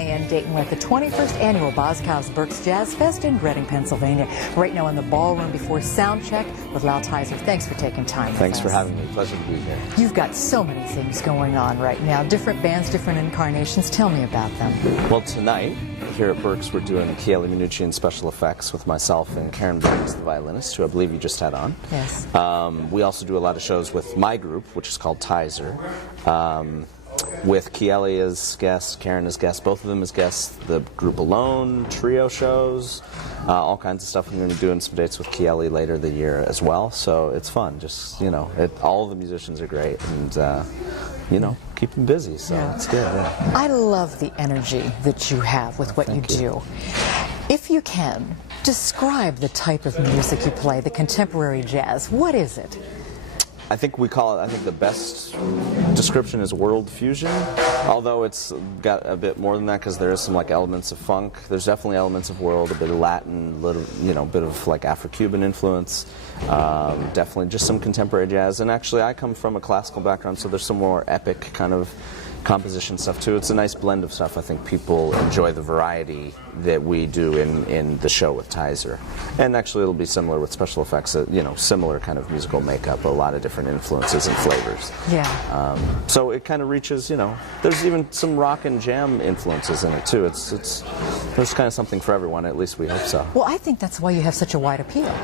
Diane Dayton at the 21st Annual Boscov's Berks Jazz Fest in Reading, Pennsylvania. Right now in the ballroom before sound check with Lao Tizer. Thanks for taking time. Thanks for having me. Pleasure to be here. You've got so many things going on right now. Different bands, different incarnations. Tell me about them. Well, tonight here at Berks we're doing Chieli Minucci in special effects with myself and Karen Briggs, the violinist, who I believe you just had on. Yes. We also do a lot of shows with my group, which is called Tizer. With Chieli as guest, Karen as guest, both of them as guests, the group alone, trio shows, all kinds of stuff. I'm going to be doing some dates with Chieli later the year as well, so it's fun. Just, you know, all of the musicians are great, and, you know, keep them busy, so it's good. Yeah. I love the energy that you have with what you do. If you can, describe the type of music you play, the contemporary jazz. What is it? I think we call it, I think the best description is world fusion, although it's got a bit more than that because there is some like elements of funk. There's definitely elements of world, a bit of Latin, little, you know, a bit of like Afro-Cuban influence, definitely just some contemporary jazz. And actually I come from a classical background, so there's some more epic kind of composition stuff too. It's a nice blend of stuff. I think people enjoy the variety that we do in the show with Tizer. And actually it'll be similar with special effects, you know, similar kind of musical makeup, a lot of different influences and flavors. Yeah. So it kind of reaches, you know, there's even some rock and jam influences in it too. There's kind of something for everyone, at least we hope so. Well, I think that's why you have such a wide appeal.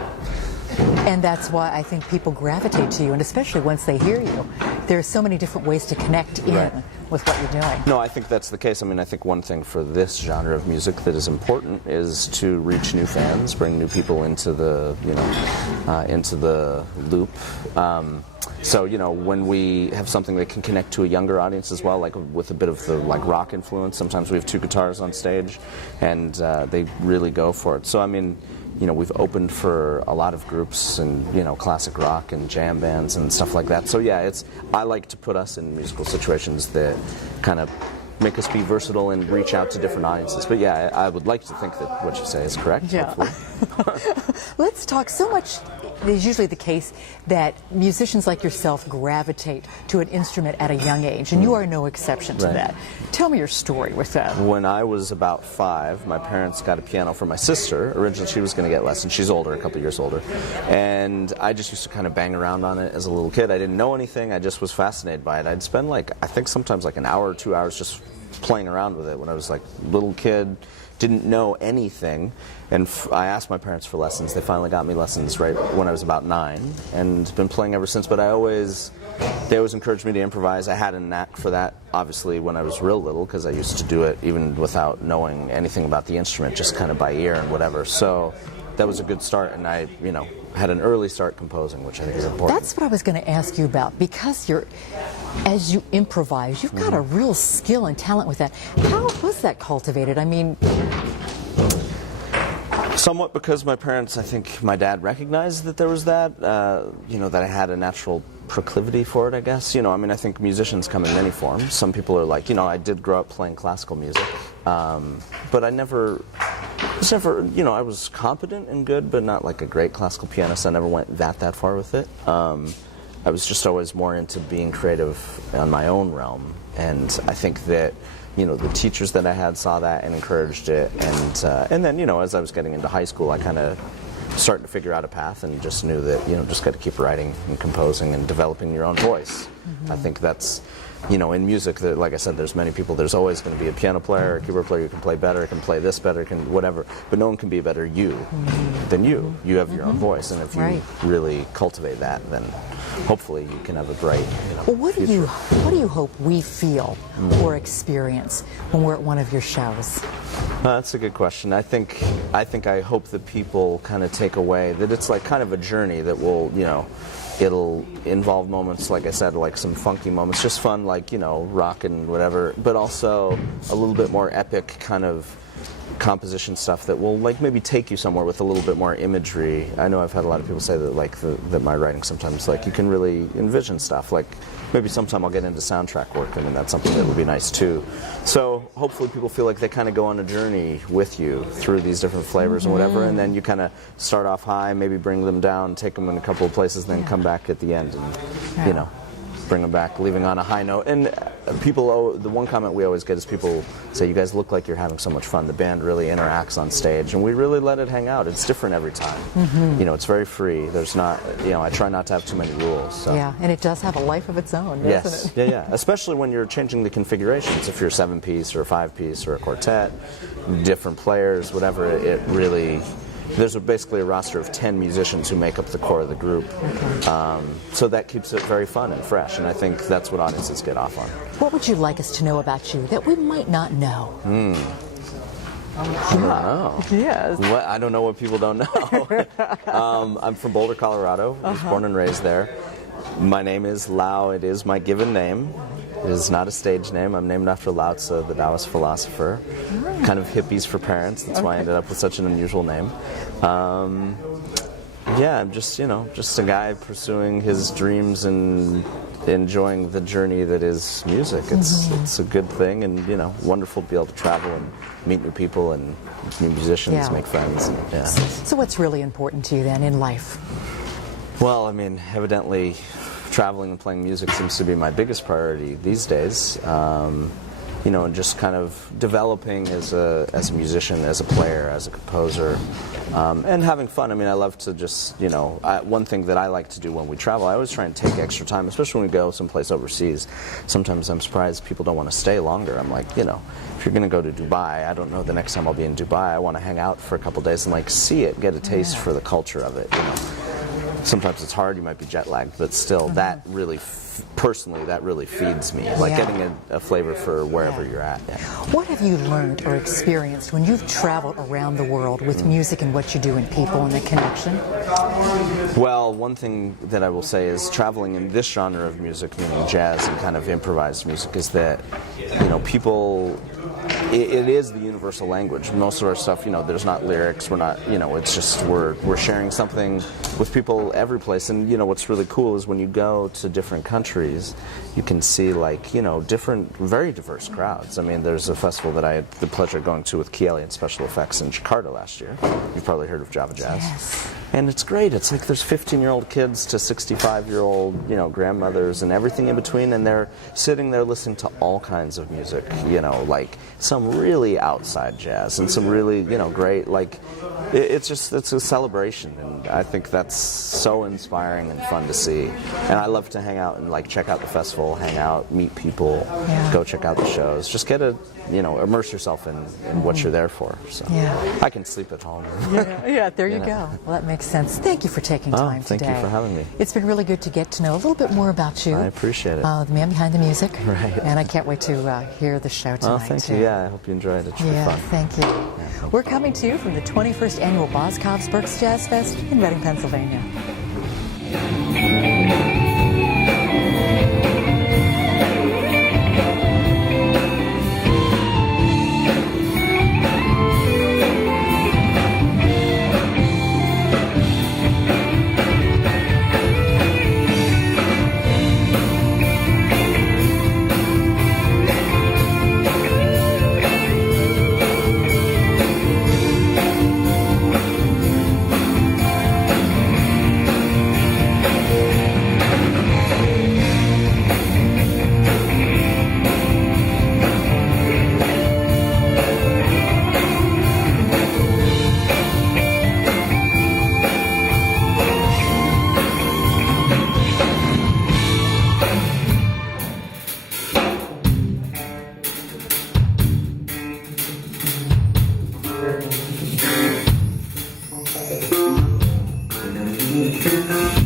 And that's why I think people gravitate to you, and especially once they hear you. There are so many different ways to connect in with what you're doing. No, I think that's the case. I mean, I think one thing for this genre of music that is important is to reach new fans, bring new people into the, you know, into the loop. So, you know, when we have something that can connect to a younger audience as well, like with a bit of the like rock influence, sometimes we have two guitars on stage, and they really go for it. So, I mean, you know, we've opened for a lot of groups and, you know, classic rock and jam bands and stuff like that. So yeah, I like to put us in musical situations that kind of make us be versatile and reach out to different audiences. But yeah, I would like to think that what you say is correct. Yeah. Let's talk. So much is usually the case that musicians like yourself gravitate to an instrument at a young age, and you are no exception to that. Tell me your story with that. When I was about 5, my parents got a piano for my sister. Originally she was going to get lessons. She's older, a couple years older. And I just used to kind of bang around on it as a little kid. I didn't know anything. I just was fascinated by it. I'd spend like, I think sometimes like an hour or 2 hours just playing around with it when I was like a little kid. Didn't know anything, and I asked my parents for lessons. They finally got me lessons right when I was about 9, and been playing ever since. But they always encouraged me to improvise. I had a knack for that, obviously, when I was real little, because I used to do it even without knowing anything about the instrument, just kind of by ear and whatever. So that was a good start, and I, you know, had an early start composing, which I think is important. That's what I was going to ask you about, because as you improvise, you've got a real skill and talent with that. How was that cultivated? I mean, somewhat because my parents, I think my dad recognized that there was that, you know, that I had a natural proclivity for it, I guess. You know, I mean, I think musicians come in many forms. Some people are like, you know, I did grow up playing classical music, but I never, you know, I was competent and good, but not like a great classical pianist. I never went that far with it. I was just always more into being creative on my own realm, and I think that, you know, the teachers that I had saw that and encouraged it, and then, you know, as I was getting into high school, I kind of started to figure out a path and just knew that, you know, just got to keep writing and composing and developing your own voice. I think that's, you know, in music, that, like I said, there's many people. There's always going to be a piano player, a keyboard player who can play better, can play this better, can whatever. But no one can be a better you than you. You have your own voice, and if you really cultivate that, then hopefully you can have a bright, you know, well, what do you hope we feel or experience when we're at one of your shows? That's a good question. I hope that people kind of take away that it's like kind of a journey that will, you know, it'll involve moments, like I said, like some funky moments, just fun, like, you know, rock and whatever, but also a little bit more epic kind of composition stuff that will like maybe take you somewhere with a little bit more imagery. I know I've had a lot of people say that like that my writing sometimes like you can really envision stuff, like maybe sometime I'll get into soundtrack work. I mean, that's something that would be nice too. So hopefully people feel like they kind of go on a journey with you through these different flavors and whatever, and then you kind of start off high, maybe bring them down, take them in a couple of places, then come back at the end, and you know, bring them back, leaving on a high note. And the one comment we always get is people say, you guys look like you're having so much fun. The band really interacts on stage, and we really let it hang out. It's different every time. It's very free. There's not, I try not to have too many rules. So. Yeah, and it does have a life of its own, doesn't it? Yeah. Especially when you're changing the configurations. If you're a 7-piece or a 5-piece or a quartet, different players, whatever, it really... There's basically a roster of 10 musicians who make up the core of the group. So that keeps it very fun and fresh, and I think that's what audiences get off on. What would you like us to know about you that we might not know? I don't know. Yes. I don't know what people don't know. I'm from Boulder, Colorado. I was born and raised there. My name is Lao. It is my given name. It is not a stage name. I'm named after Lao Tizer, the Taoist philosopher. Kind of hippies for parents. That's why I ended up with such an unusual name. I'm just a guy pursuing his dreams and enjoying the journey that is music. It's a good thing, and wonderful to be able to travel and meet new people and new musicians, make friends. And, So what's really important to you then in life? Well, I mean, evidently, traveling and playing music seems to be my biggest priority these days. And just kind of developing as a musician, as a player, as a composer, and having fun. I mean, I love to just, one thing that I like to do when we travel, I always try and take extra time, especially when we go someplace overseas. Sometimes I'm surprised people don't want to stay longer. I'm like, if you're going to go to Dubai, I don't know the next time I'll be in Dubai. I want to hang out for a couple days and see it, get a taste for the culture of it. Sometimes it's hard, you might be jet lagged, but still, that really, personally, that really feeds me. Getting a flavor for wherever you're at. Yeah. What have you learned or experienced when you've traveled around the world with music and what you do and people and the connection? Well, one thing that I will say is traveling in this genre of music, meaning jazz and kind of improvised music, is that, people... It is the universal language. Most of our stuff, there's not lyrics. We're not, it's just we're sharing something with people every place. And what's really cool is when you go to different countries, you can see different, very diverse crowds. I mean, there's a festival that I had the pleasure of going to with Chieli and Special Effects in Jakarta last year. You've probably heard of Java Jazz. Yes. And it's great. It's like there's 15-year-old kids to 65-year-old, grandmothers and everything in between, and they're sitting there listening to all kinds of music, like some really outside jazz and some really, great, it's a celebration, and I think that's so inspiring and fun to see. And I love to hang out and check out the festival, hang out, meet people, go check out the shows, just get immerse yourself in what you're there for. So I can sleep at home. There you go. Well, that makes sense. Thank you for taking time today. Thank you for having me. It's been really good to get to know a little bit more about you. I appreciate it. The man behind the music. Right. And I can't wait to hear the show tonight. Thank you. Yeah, I hope you enjoyed it. It should be fun. Thank you. We're coming to you from the 21st Annual Boscov's Berks Jazz Fest in Reading, Pennsylvania. Thank you.